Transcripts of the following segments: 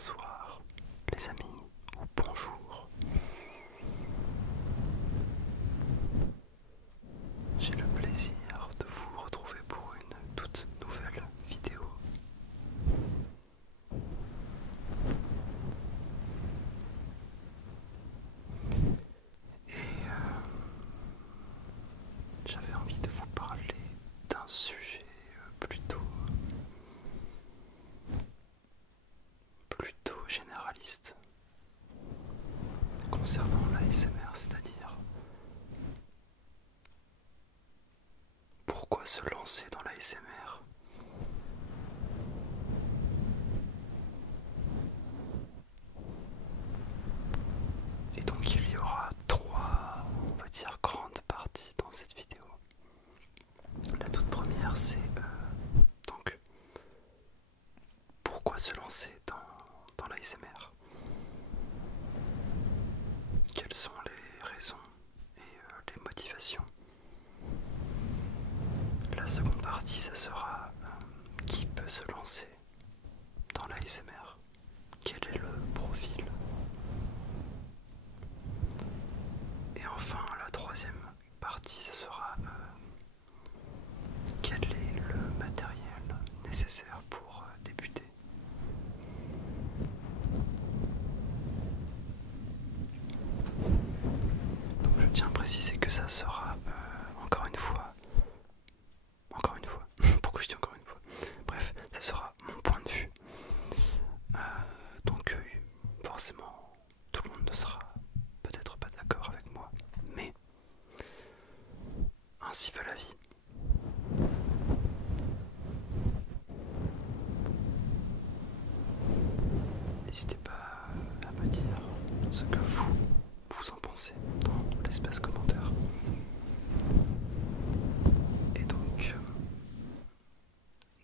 bonsoir les amis, ou bonjour. J'ai le plaisir de vous retrouver pour une toute nouvelle vidéo. Et j'avais envie de vous parler d'un sujet plutôt généraliste concernant l'ASMR, c'est-à-dire pourquoi se lancer dans l'ASMR. Et donc il y aura trois, on va dire, grandes parties dans cette vidéo. La toute première, c'est donc pourquoi se lancer dans l'ASMR. Quelles sont les raisons et les motivations. La seconde partie, ça sera qui peut se lancer dans l'ASMR. Quel est le profil. Et enfin, la troisième partie, ça sera quel est le matériel nécessaire pour débuter. Donc je tiens à préciser que ça sera encore une fois, pourquoi je dis encore une fois, bref, ça sera mon point de vue. Donc forcément, tout le monde ne sera peut-être pas d'accord avec moi, mais ainsi va la vie. N'hésitez pas à me dire ce que vous en pensez dans l'espace commentaire. Et donc,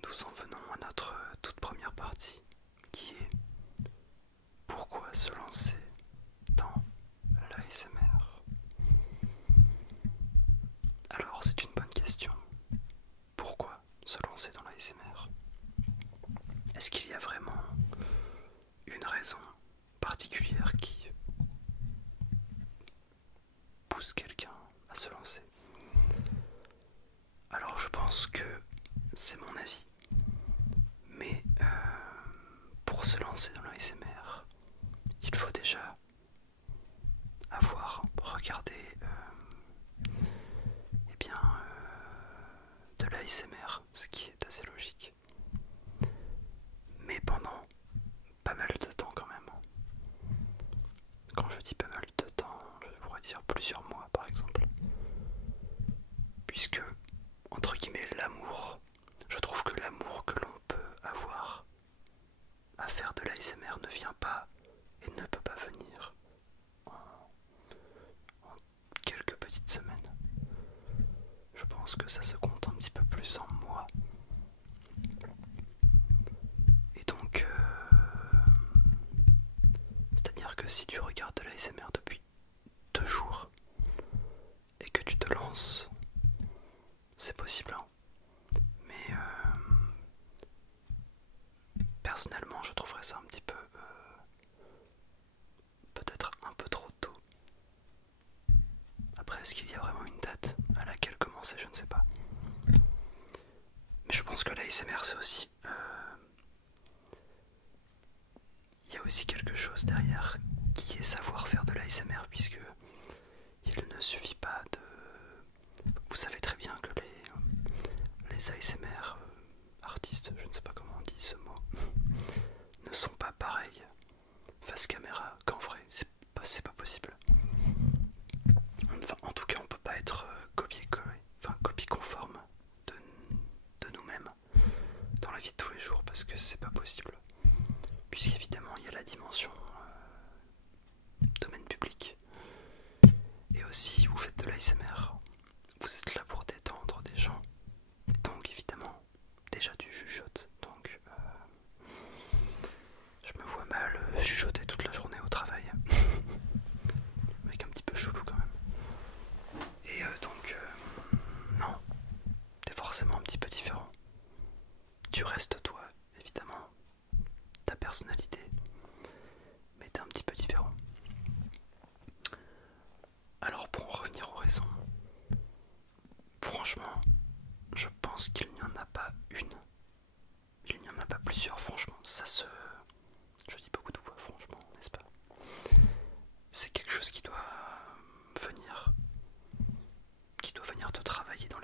nous en venons à notre toute première partie, qui est pourquoi se lancer dans l'ASMR. Alors, c'est une bonne question. Pourquoi se lancer dans l'ASMR? Est-ce qu'il y a vraiment une raison particulière qui pousse quelqu'un à se lancer? Alors je pense que c'est mon avis, mais pour se lancer dans l'ASMR, il faut déjà avoir regardé de l'ASMR, ce qui est assez logique, mais pendant pas mal de temps quand même. Quand je dis pas mal de temps, je pourrais dire plusieurs mois par exemple, puisque entre guillemets l'amour, je trouve que l'amour que l'on peut avoir à faire de l'ASMR ne vient pas et ne peut pas venir en quelques petites semaines. Je pense que ça se compte un petit peu plus en mois. Et donc, c'est-à-dire que si tu regardes de l'ASMR depuis 2 jours et que tu te lances, c'est possible, hein. Mais personnellement, je trouverais ça un petit peu peut-être un peu trop tôt. Après, est-ce qu'il y a vraiment une date à laquelle commencer? Je ne sais pas. Mais je pense que l'ASMR, c'est aussi il y a aussi quelque chose derrière qui est savoir faire de l'ASMR, puisque il ne suffit pas de... Vous savez très bien que les ASMR artistes, je ne sais pas comment on dit ce mot, ne sont pas pareils face caméra qu'en vrai, c'est pas possible. Enfin, en tout cas, on peut pas être copié-collé, enfin copie conforme de nous-mêmes dans la vie de tous les jours, parce que c'est pas possible. Puisqu'évidemment il y a la dimension domaine public. Et aussi vous faites de l'ASMR, vous êtes là pour détendre des gens. Donc évidemment déjà tu chuchotes. Donc je me vois mal chuchoter toute la journée au travail. Mec un petit peu chelou quand même. Et donc non, t'es forcément un petit peu différent. Tu restes toi, évidemment, ta personnalité,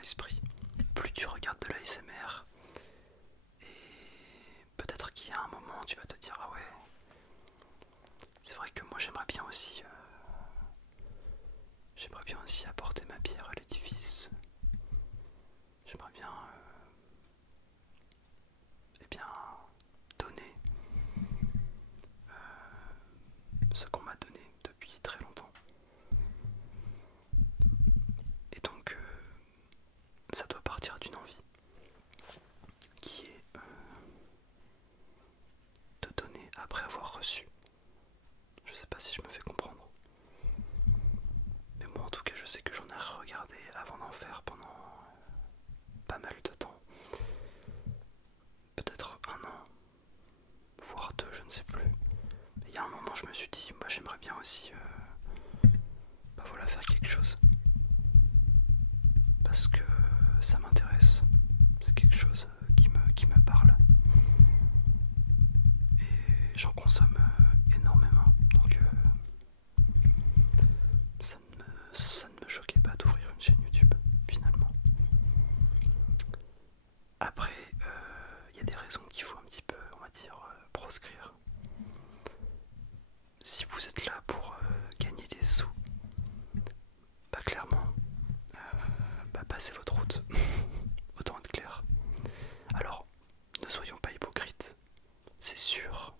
l'esprit. Plus tu regardes de l'ASMR, et peut-être qu'il y a un moment où tu vas te dire ah ouais, c'est vrai que moi j'aimerais bien aussi apporter ma pierre à l'édifice. J'aimerais bien eh bien donner ce qu'on m'a donné depuis très longtemps. Et donc ça doit partir d'une envie qui est de donner après avoir reçu. Je sais pas si je me fais comprendre. Mais moi en tout cas je sais que j'en ai regardé avant d'en faire pendant pas mal de temps. Peut-être un an, voire deux, je ne sais plus. Et il y a un moment je me suis dit, moi j'aimerais bien aussi bah voilà, faire quelque chose. Parce que ça m'intéresse. C'est quelque chose qui me parle. Et j'en consomme énormément. Donc ça ne me choquait pas d'ouvrir une chaîne YouTube finalement. Après, il y a des raisons qu'il faut un petit peu, on va dire, proscrire. Si vous êtes là pour gagner des sous, bah clairement, bah passez votre route. Autant être clair. Alors, ne soyons pas hypocrites. C'est sûr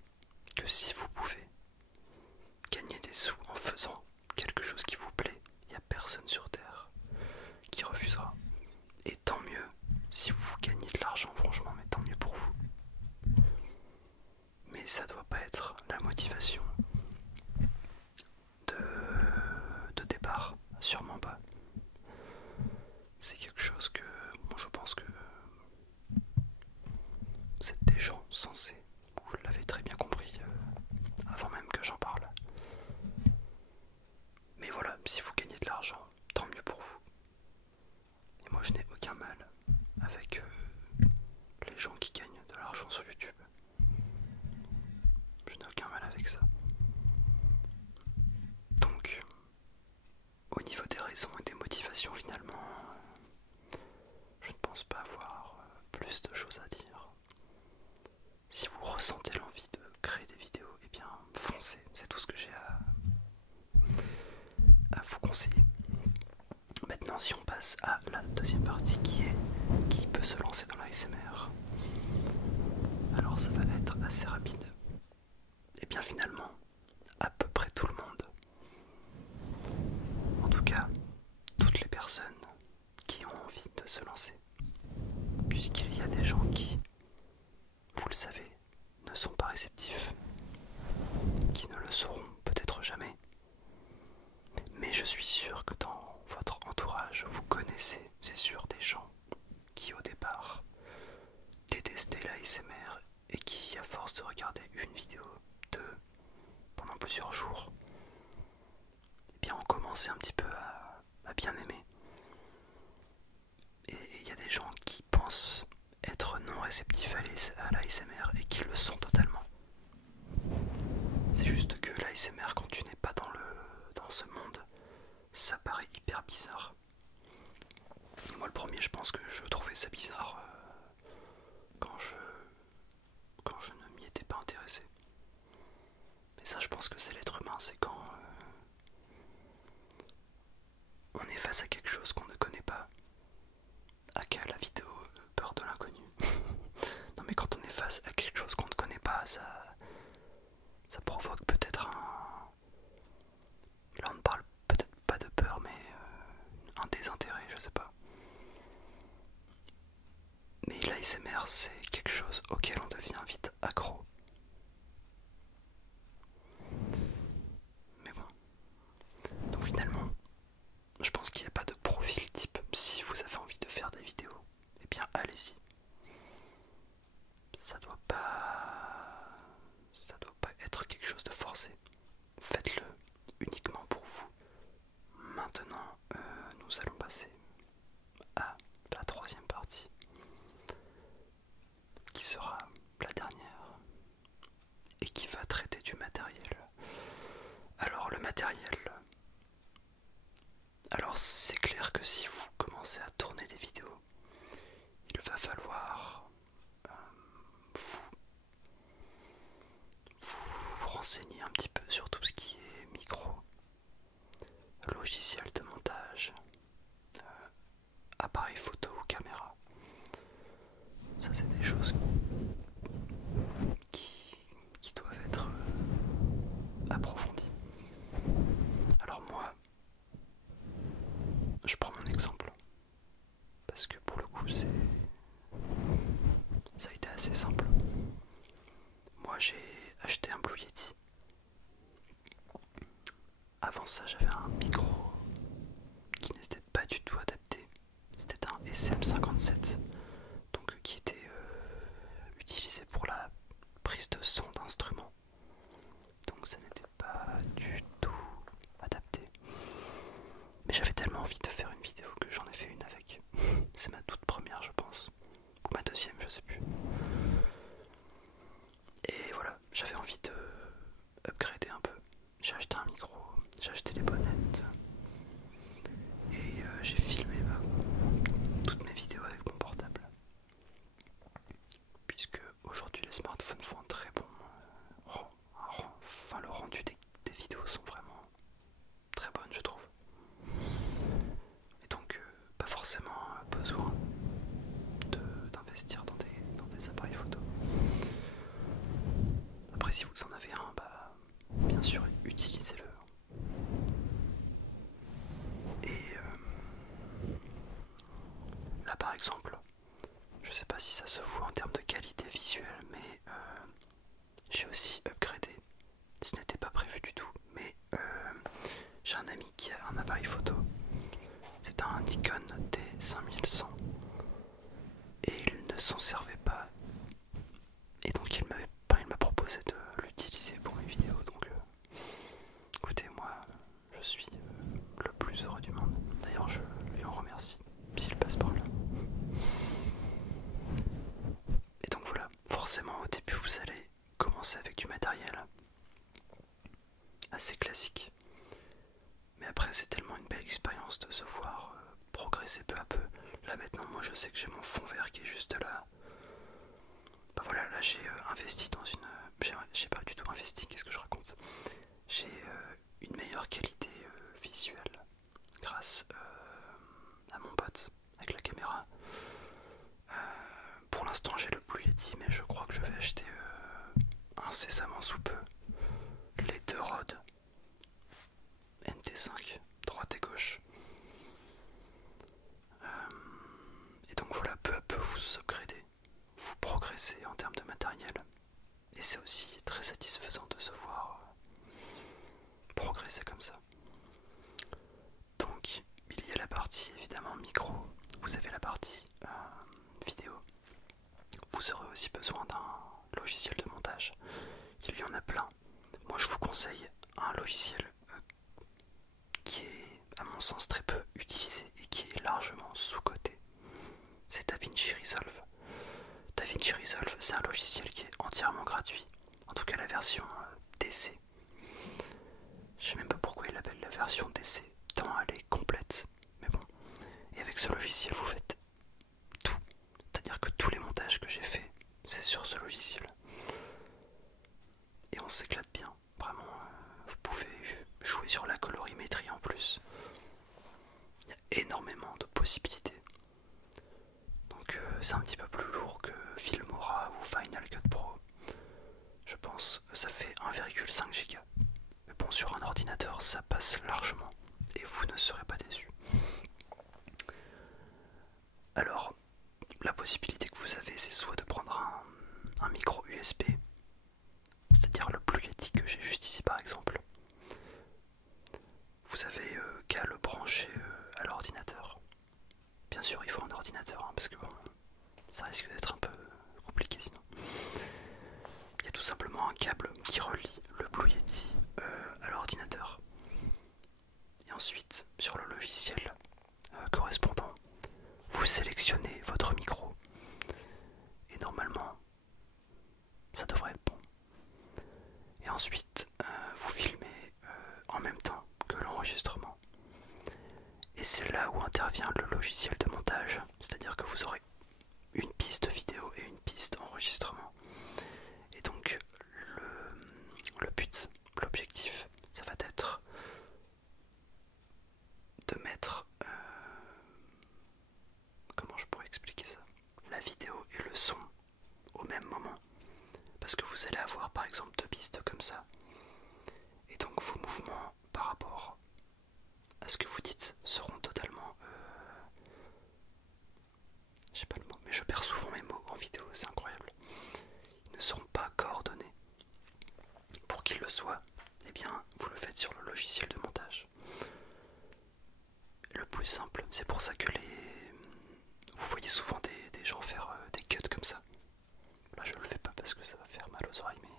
que si vous pouvez gagner des sous en faisant quelque chose qui vous plaît, il n'y a personne sur Terre qui refusera. Et tant mieux si vous gagnez de l'argent, franchement, mais tant mieux pour vous. Mais ça doit pas être la motivation de départ, sûrement pas. C'est quelque chose que, moi je pense que vous êtes des gens sensés. Vous l'avez très bien compris avant même que j'en parle. Mais voilà, si vous gagnez de l'argent, tant mieux pour vous. Et moi je n'ai aucun mal avec les gens qui gagnent de l'argent sur YouTube. Je n'ai aucun mal avec ça. Donc, au niveau des raisons et des motivations finalement, je ne pense pas avoir plus de choses à dire. Si vous ressentez l'envie de créer des vidéos, eh bien foncez, c'est tout ce que j'ai à vous conseiller. Maintenant si on passe à la deuxième partie qui est qui peut se lancer dans l'ASMR. Alors ça va être assez rapide. Et bien finalement, à peu près tout le monde. En tout cas, toutes les personnes qui ont envie de se lancer. Puisqu'il y a des gens qui, vous le savez, ne sont pas réceptifs, qui ne le seront peut-être jamais. Mais je suis sûr que dans votre entourage, vous connaissez, c'est sûr, des gens qui au départ détestaient l'ASMR et qui, à force de regarder une vidéo, deux, pendant plusieurs jours, eh bien ont commencé un petit peu à bien aimer. Et il y a des gens qui pensent être non réceptifs à l'ASMR et qui le sont totalement. C'est juste que l'ASMR, quand tu n'es pas dans ce monde, ça paraît hyper bizarre. Moi le premier, je pense que je trouvais ça bizarre quand je ne m'y étais pas intéressé. Mais ça je pense que c'est l'être humain, c'est quand on est face à quelque chose qu'on ne connaît pas. Aka la vidéo peur de l'inconnu. Non mais quand on est face à quelque chose qu'on ne connaît pas, ça provoque peut-être un... Là on ne parle peut-être pas de peur mais un désintérêt, je sais pas. Mais l'ASMR c'est quelque chose auquel on devient vite accro. Mais bon. Donc finalement, je pense qu'il n'y a pas de profil type. Si vous avez envie de faire des vidéos, eh bien allez-y. Ça doit pas être quelque chose de forcé. Faites-le uniquement pour vous. Maintenant, nous allons passer à la troisième partie, qui sera la dernière, et qui va traiter du matériel. Alors le matériel, alors c'est clair que si vous commencez à tourner des vidéos je prends mon exemple. Parce que pour le coup, ça a été assez simple. Moi, j'ai acheté un Blue Yeti. Avant ça, j'avais un micro qui n'était pas du tout adapté. C'était un SM57, donc qui était utilisé pour la prise de son d'instruments. Donc ça n'était pas du tout adapté. Mais j'avais tellement envie de faire une vidéo que j'en ai fait une avec. C'est ma toute première, je pense. Ou ma deuxième, je sais plus. Et voilà, j'avais envie de upgrader un peu. J'ai acheté un micro, j'ai acheté les bonnettes. Et j'ai filmé toutes mes vidéos avec mon portable. Puisque aujourd'hui les smartphones font un très bon le rendu des vidéos sont vraiment très bonnes, je trouve. Et donc pas forcément besoin d'investir dans des appareils photo. Après si vous en avez un, bah bien sûr utilisez-le. Et là par exemple, je sais pas si ça se voit en termes de qualité visuelle, mais j'ai aussi upgradé. Ce n'était pas prévu du tout, mais j'ai un ami qui a un appareil photo. C'est un Nikon D5100 et il ne s'en servait pas. Et donc il m'a proposé de l'utiliser pour mes vidéos. Donc écoutez, moi je suis le plus heureux du monde. D'ailleurs je lui en remercie s'il passe par là. Et donc voilà, forcément au début vous allez commencer avec du matériel assez classique. Mais après c'est tellement une belle expérience de se voir progresser peu à peu. Là maintenant moi je sais que j'ai mon fond vert qui est juste là. Bah voilà, là j'ai investi dans une... j'ai pas du tout investi, qu'est-ce que je raconte. J'ai une meilleure qualité visuelle grâce à mon pote avec la caméra. Pour l'instant j'ai le Blue Yeti, mais je crois que je vais acheter incessamment sous peu les deux Rode NT5, droite et gauche. Et donc voilà, peu à peu vous upgradez, vous progressez en termes de matériel. Et c'est aussi très satisfaisant de se voir progresser comme ça. Donc il y a la partie évidemment micro, vous avez la partie vidéo. Vous aurez aussi besoin d'un logiciel de montage. Il y en a plein. Moi je vous conseille un logiciel qui est à mon sens très peu utilisé et qui est largement sous-coté. C'est DaVinci Resolve. DaVinci Resolve, c'est un logiciel qui est entièrement gratuit. En tout cas la version DC. Je sais même pas pourquoi il l'appelle la version DC, tant elle est complète. Mais bon. Et avec ce logiciel vous faites tout. C'est-à-dire que tous les montages que j'ai fait, c'est sur ce logiciel. Et on s'éclate bien. Vraiment, vous pouvez jouer sur la colorimétrie en plus. Il y a énormément de possibilités. Donc c'est un petit peu plus lourd que Filmora ou Final Cut Pro. Je pense que ça fait 1,5 Go. Mais bon, sur un ordinateur, ça passe largement. Et vous ne serez pas déçus. Alors, la possibilité que vous avez, c'est soit de prendre un micro USB, c'est-à-dire le Blue Yeti que j'ai juste ici par exemple. Vous avez qu'à le brancher à l'ordinateur. Bien sûr, il faut un ordinateur, hein, parce que bon, ça risque d'être un peu compliqué sinon. Il y a tout simplement un câble qui relie le Blue Yeti à l'ordinateur. Et ensuite, sur le logiciel correspondant, vous sélectionnez votre micro. Et normalement, ça devrait être bon. Et ensuite, vous filmez en même temps que l'enregistrement. Et c'est là où intervient le logiciel de montage, c'est-à-dire que vous aurez une piste vidéo et une piste enregistrement. Et donc le but, l'objectif, ça va être de mettre, comment je pourrais expliquer ça, la vidéo et le son au même moment. Parce que vous allez avoir par exemple deux pistes comme ça. Et donc vos mouvements par rapport à ce que vous dites seront totalement logiciel de montage. Le plus simple, c'est pour ça que vous voyez souvent des gens faire des cuts comme ça. Là je le fais pas parce que ça va faire mal aux oreilles, mais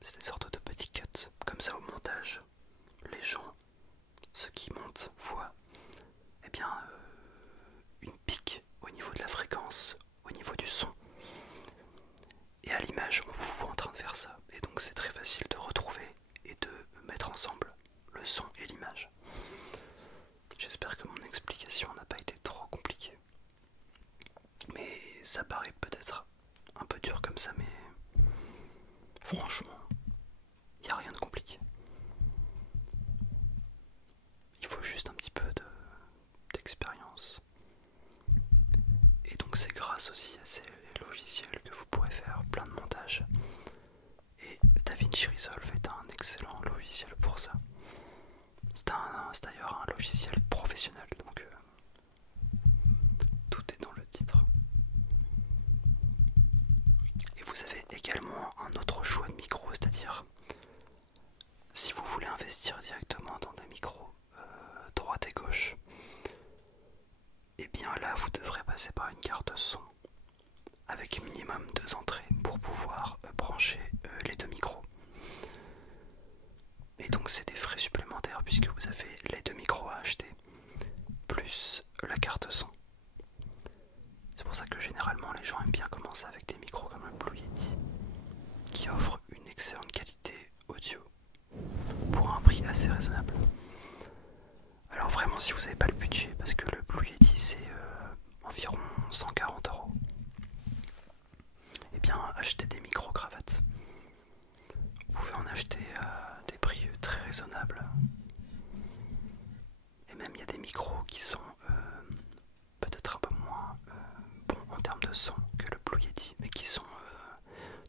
c'est des sortes de petits cuts comme ça au montage. Les gens, ceux qui montent, voient eh bien, une pique au niveau de la fréquence, au niveau du son. Et à l'image, on vous voit en train de faire ça. Et donc c'est très facile de retrouver et de mettre ensemble le son et l'image. J'espère que mon explication n'a pas été trop compliquée. Mais ça paraît peut-être un peu dur comme ça, mais franchement, il n'y a rien de compliqué. Il faut juste un petit peu d'expérience. Et donc c'est grâce aussi à ces logiciels que vous pourrez faire plein de montages. Et DaVinci Resolve est un excellent logiciel pour ça. C'est d'ailleurs un logiciel professionnel, donc tout est dans le titre. Et vous avez également un autre choix de micro, c'est-à-dire si vous voulez investir directement dans des micros droite et gauche, et bien là vous devrez passer par une carte son avec minimum 2 entrées pour pouvoir brancher les deux micros. Et donc c'est des frais supplémentaires puisque vous avez les deux micros à acheter plus la carte son. C'est pour ça que généralement les gens aiment bien commencer avec des micros comme le Blue Yeti qui offrent une excellente qualité audio pour un prix assez raisonnable. Alors vraiment si vous n'avez pas le budget, parce que le Blue Yeti c'est environ 140 €, et bien achetez des micro-cravates. Vous pouvez en acheter à des prix très raisonnables. Et même il y a des micros qui sont peut-être un peu moins bons en termes de son que le Blue Yeti, mais qui sont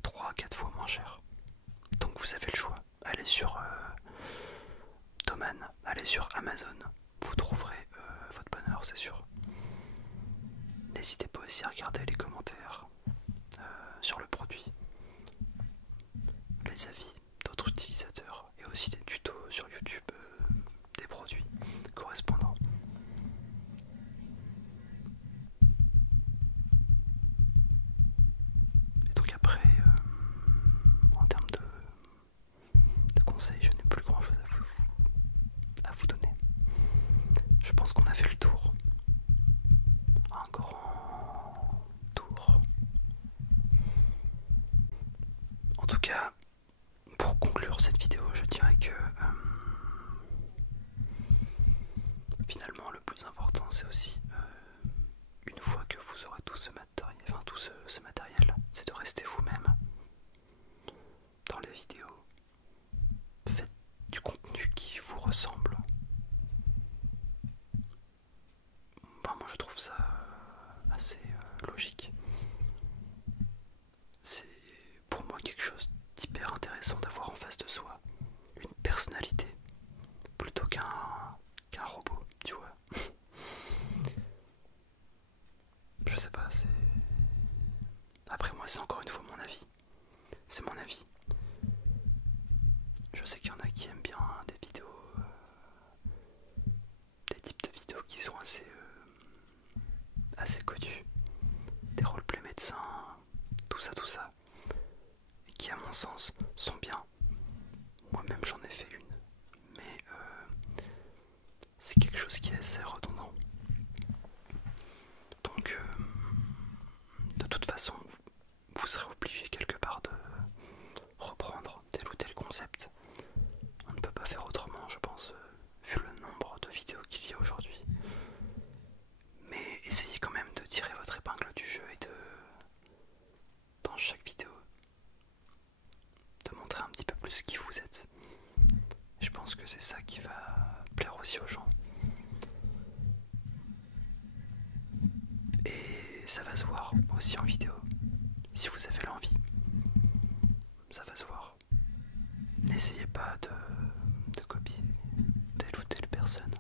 3 à 4 fois moins chers. Donc vous avez le choix. Allez sur Thomann, allez sur Amazon, vous trouverez votre bonheur, c'est sûr. N'hésitez pas aussi à regarder les commentaires sur le produit, les avis d'autres utilisateurs et aussi des tutos sur YouTube des produits correspondants. Et donc après, en termes de conseils, je n'ai plus grand chose à vous donner. Je pense qu'on a fait le tour. Un grand tour. En tout cas, pour conclure cette vidéo, je dirais que finalement le plus important c'est aussi une fois que vous aurez tout ce matériel, ce matériel, c'est de rester vous-même dans les vidéos. Faites du contenu qui vous ressemble. Enfin, moi je trouve ça assez logique. C'est pour moi quelque chose d'hyper intéressant d'avoir en face de soi une personnalité plutôt qu'un robot, tu vois. Je sais pas, c'est... Après moi c'est encore une fois mon avis. C'est mon avis. Je sais qu'il y en a qui aiment bien des vidéos, des types de vidéos qui sont assez connus. Des roleplay médecins, tout ça. Et qui à mon sens sont bien. Moi-même j'en ai fait une. Mais c'est quelque chose qui est assez redondant. Donc de toute façon vous serez obligé quelque part de reprendre tel ou tel concept. On ne peut pas faire autrement je pense, vu le nombre de vidéos qu'il y a aujourd'hui. Mais essayez quand même de tirer votre épingle du jeu et dans chaque vidéo, de montrer un petit peu plus qui vous êtes. Je pense que c'est ça qui va plaire aussi aux gens. Et ça va se voir aussi en vidéo. Si vous avez l'envie, ça va se voir. N'essayez pas de copier telle ou telle personne.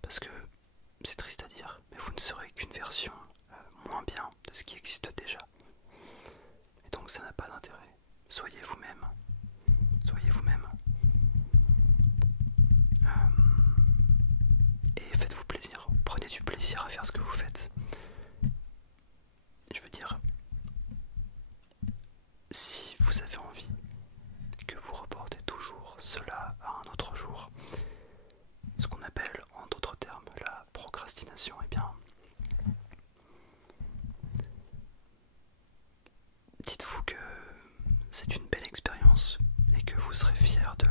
Parce que c'est triste à dire, mais vous ne serez qu'une version moins bien de ce qui existe déjà. Et donc ça n'a pas d'intérêt. Soyez vous-même. Soyez vous-même. plaisir. Prenez du plaisir à faire ce que vous faites. Je veux dire, si vous avez envie que vous reportez toujours cela à un autre jour, ce qu'on appelle en d'autres termes la procrastination, eh bien, dites-vous que c'est une belle expérience et que vous serez fier de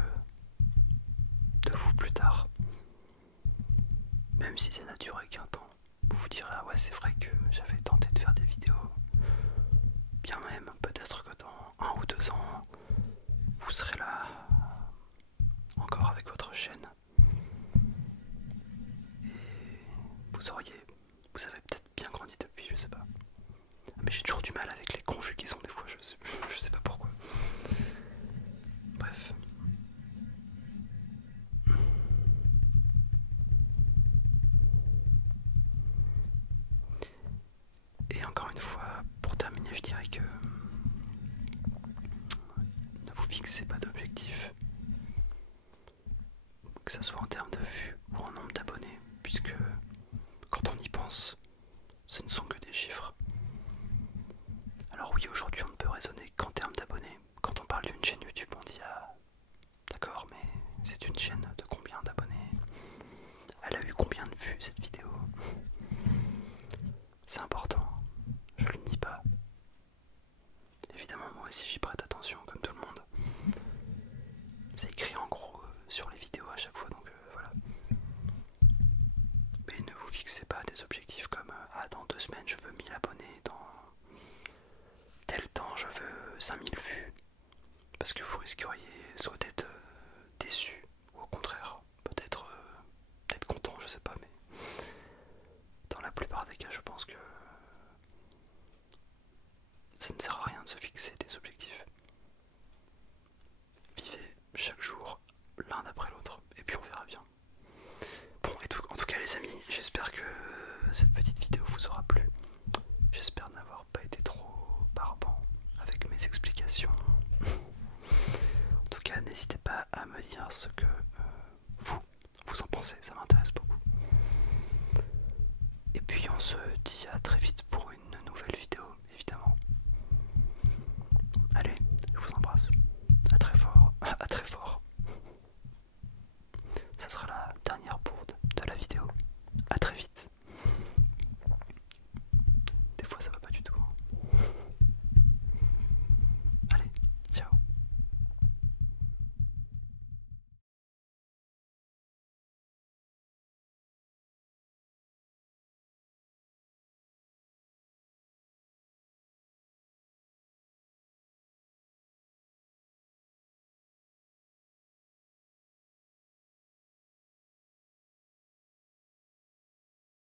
vous plus tard. Même si ça n'a duré qu'un temps, vous vous direz ah ouais c'est vrai que j'avais tenté de faire des vidéos. Bien même, peut-être que dans 1 ou 2 ans, vous serez là encore avec votre chaîne. Et vous avez peut-être bien grandi depuis, je sais pas. Mais j'ai toujours du mal avec les conjugaisons des fois, je sais pas pourquoi. Bref. Et encore une fois, pour terminer, je dirais que ne vous fixez pas d'objectif, que ce soit en termes de vues ou en nombre d'abonnés, puisque quand on y pense, ce ne sont que des chiffres. Alors oui, aujourd'hui on ne peut raisonner qu'en termes d'abonnés. Quand on parle d'une chaîne YouTube, on dit ah d'accord, mais c'est une chaîne de combien d'abonnés? Elle a eu combien de vues cette vidéo? C'est important, je le nie pas. Évidemment moi aussi j'y prête attention comme tout le monde. C'est écrit en gros sur les vidéos à chaque fois, donc voilà. Mais ne vous fixez pas des objectifs comme ah dans 2 semaines je veux 1000 abonnés, dans tel temps je veux 5000 vues. Parce que vous risqueriez soit d'être déçu, ou au contraire, peut-être d'être content, je sais pas, mais dans la plupart des cas je pense que ça ne sert à rien de se fixer des objectifs. Vivez chaque jour l'un après l'autre, et puis on verra bien. Bon, en tout cas les amis, j'espère que cette petite vidéo vous aura plu. J'espère n'avoir pas été trop barbant avec mes explications. En tout cas, n'hésitez pas à me dire ce que vous en pensez, ça m'intéresse beaucoup.